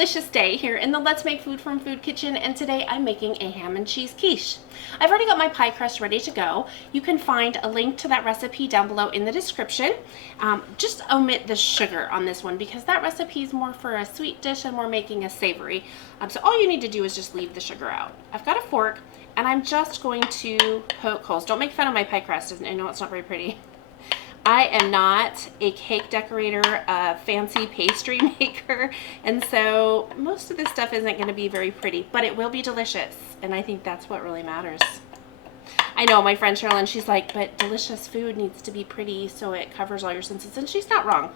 delicious day here in the Let's Make Food from Food kitchen, and today I'm making a ham and cheese quiche. I've already got my pie crust ready to go. You can find a link to that recipe down below in the description. Just omit the sugar on this one because that recipe is more for a sweet dish and we're making a savory. So all you need to do is just leave the sugar out. I've got a fork and I'm just going to poke holes. Don't make fun of my pie crust. I know it's not very pretty. I am not a cake decorator, a fancy pastry maker, and so most of this stuff isn't going to be very pretty, but it will be delicious, and I think that's what really matters. I know my friend Sherilyn, she's like, but delicious food needs to be pretty so it covers all your senses, and she's not wrong,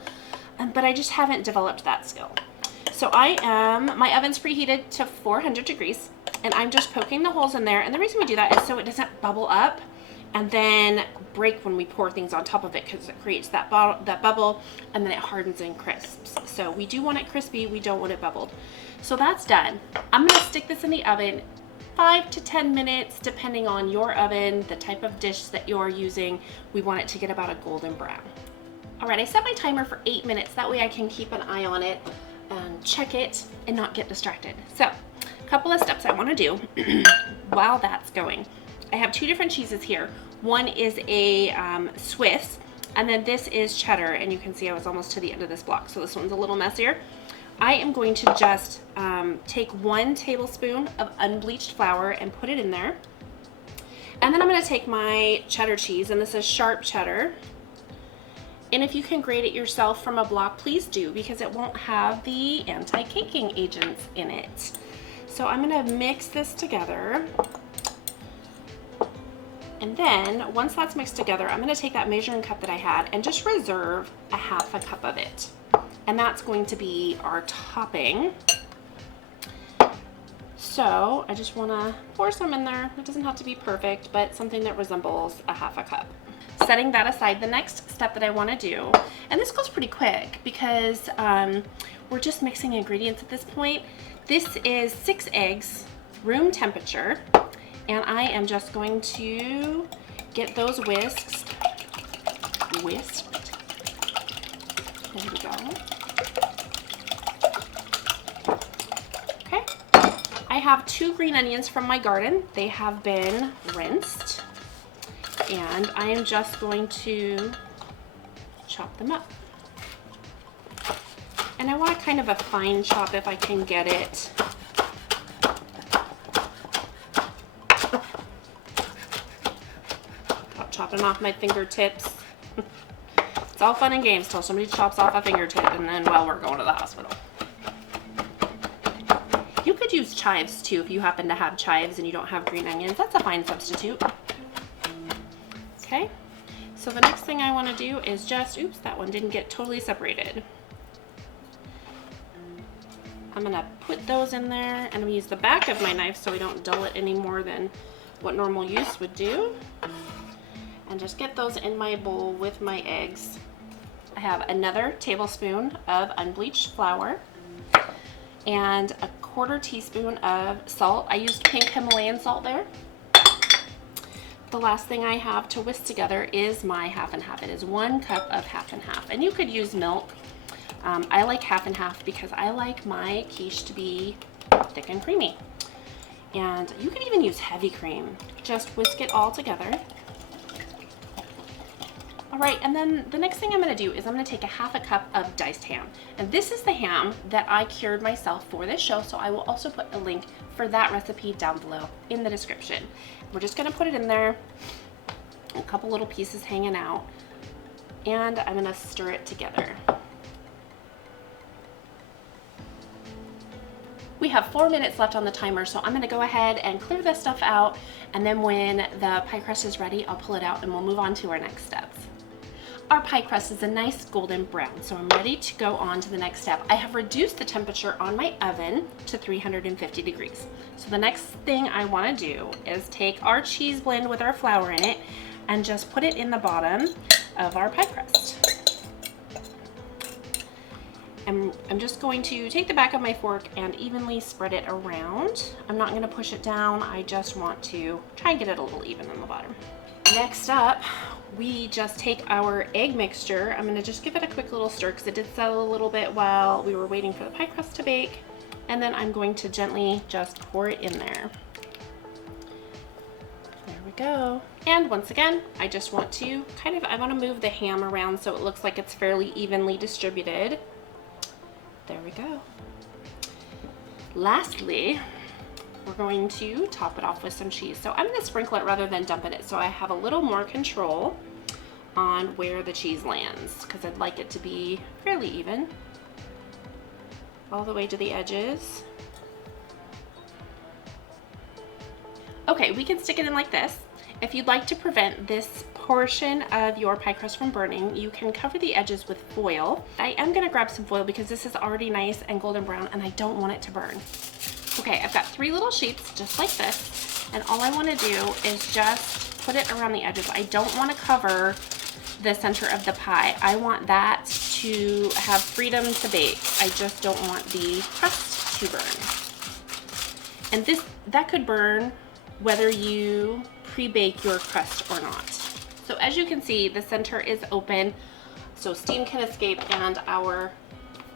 but I just haven't developed that skill. So my oven's preheated to 400 degrees, and I'm just poking the holes in there, and the reason we do that is so it doesn't bubble up and then break when we pour things on top of it, because it creates that bubble and then it hardens and crisps. So we do want it crispy, we don't want it bubbled. So that's done. I'm gonna stick this in the oven 5 to 10 minutes, depending on your oven, the type of dish that you're using. We want it to get about a golden brown. All right, I set my timer for 8 minutes. That way I can keep an eye on it and check it and not get distracted. So a couple of steps I wanna do while that's going. I have two different cheeses here. One is a Swiss, and then this is cheddar, and you can see I was almost to the end of this block, so this one's a little messier. I am going to just take 1 tablespoon of unbleached flour and put it in there. And then I'm gonna take my cheddar cheese, and this is sharp cheddar. And if you can grate it yourself from a block, please do, because it won't have the anti-caking agents in it. So I'm gonna mix this together. And then once that's mixed together, I'm gonna take that measuring cup that I had and just reserve a half a cup of it. And that's going to be our topping. So I just wanna pour some in there. It doesn't have to be perfect, but something that resembles a half a cup. Setting that aside, the next step that I wanna do, and this goes pretty quick because we're just mixing ingredients at this point. This is 6 eggs, room temperature. And I am just going to get those whisked. There we go. Okay. I have 2 green onions from my garden. They have been rinsed. And I am just going to chop them up. And I want kind of a fine chop if I can get it. Chopping off my fingertips. It's all fun and games till somebody chops off a fingertip and then, well, we're going to the hospital. You could use chives too if you happen to have chives and you don't have green onions. That's a fine substitute. Okay, so the next thing I want to do is just, oops, that one didn't get totally separated. I'm going to put those in there, and I'm going to use the back of my knife so I don't dull it any more than what normal use would do. And just get those in my bowl with my eggs. I have another tablespoon of unbleached flour and a 1/4 teaspoon of salt. I used pink Himalayan salt there. The last thing I have to whisk together is my half and half. It is 1 cup of half and half, and you could use milk. I like half and half because I like my quiche to be thick and creamy. And you can even use heavy cream. Just whisk it all together. All right, and then the next thing I'm gonna do is I'm gonna take a half a cup of diced ham. And this is the ham that I cured myself for this show, so I will also put a link for that recipe down below in the description. We're just gonna put it in there, a couple little pieces hanging out, and I'm gonna stir it together. We have 4 minutes left on the timer, so I'm gonna go ahead and clear this stuff out, and then when the pie crust is ready, I'll pull it out and we'll move on to our next steps. Our pie crust is a nice golden brown, so I'm ready to go on to the next step. I have reduced the temperature on my oven to 350 degrees. So the next thing I want to do is take our cheese blend with our flour in it and just put it in the bottom of our pie crust. And I'm just going to take the back of my fork and evenly spread it around. I'm not going to push it down. I just want to try and get it a little even on the bottom. Next up, we just take our egg mixture. I'm gonna just give it a quick little stir because it did settle a little bit while we were waiting for the pie crust to bake. And then I'm going to gently just pour it in there. There we go. And once again, I just want to I want to move the ham around so it looks like it's fairly evenly distributed. There we go. Lastly, we're going to top it off with some cheese. So I'm going to sprinkle it rather than dumping it so I have a little more control on where the cheese lands, because I'd like it to be fairly even all the way to the edges. Okay, we can stick it in like this. If you'd like to prevent this portion of your pie crust from burning, you can cover the edges with foil. I am gonna grab some foil because this is already nice and golden brown and I don't want it to burn. Okay, I've got 3 little sheets just like this, and all I wanna do is just put it around the edges. I don't wanna cover the center of the pie. I want that to have freedom to bake. I just don't want the crust to burn. And that could burn whether you pre-bake your crust or not. So as you can see, the center is open, so steam can escape and our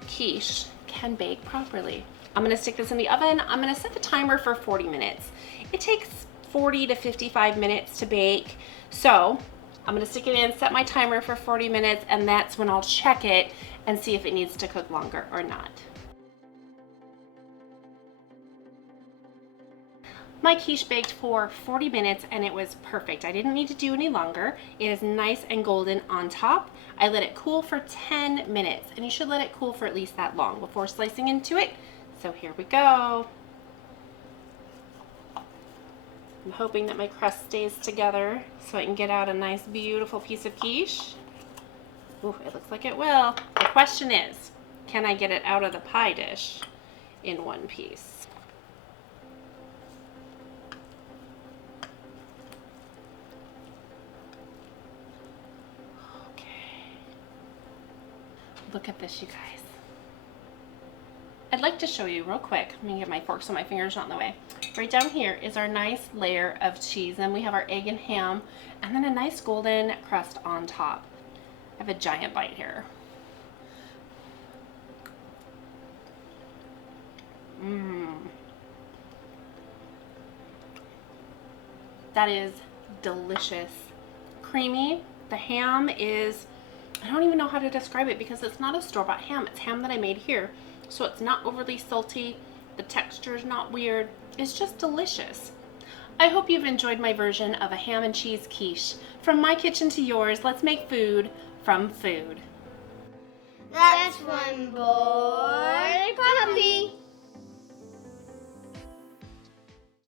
quiche can bake properly. I'm gonna stick this in the oven. I'm gonna set the timer for 40 minutes. It takes 40 to 55 minutes to bake. So I'm gonna stick it in, set my timer for 40 minutes, and that's when I'll check it and see if it needs to cook longer or not. My quiche baked for 40 minutes and it was perfect. I didn't need to do any longer. It is nice and golden on top. I let it cool for 10 minutes, and you should let it cool for at least that long before slicing into it. So here we go. I'm hoping that my crust stays together so I can get out a nice, beautiful piece of quiche. Ooh, it looks like it will. The question is, can I get it out of the pie dish in one piece? Look at this, you guys. I'd like to show you real quick. Let me get my fork so my finger's not in the way. Right down here is our nice layer of cheese. Then we have our egg and ham, and then a nice golden crust on top. I have a giant bite here. That is delicious. Creamy. The ham is, I don't even know how to describe it because it's not a store-bought ham. It's ham that I made here. So it's not overly salty. The texture is not weird. It's just delicious. I hope you've enjoyed my version of a ham and cheese quiche. From my kitchen to yours, let's make food from food. That's one boy.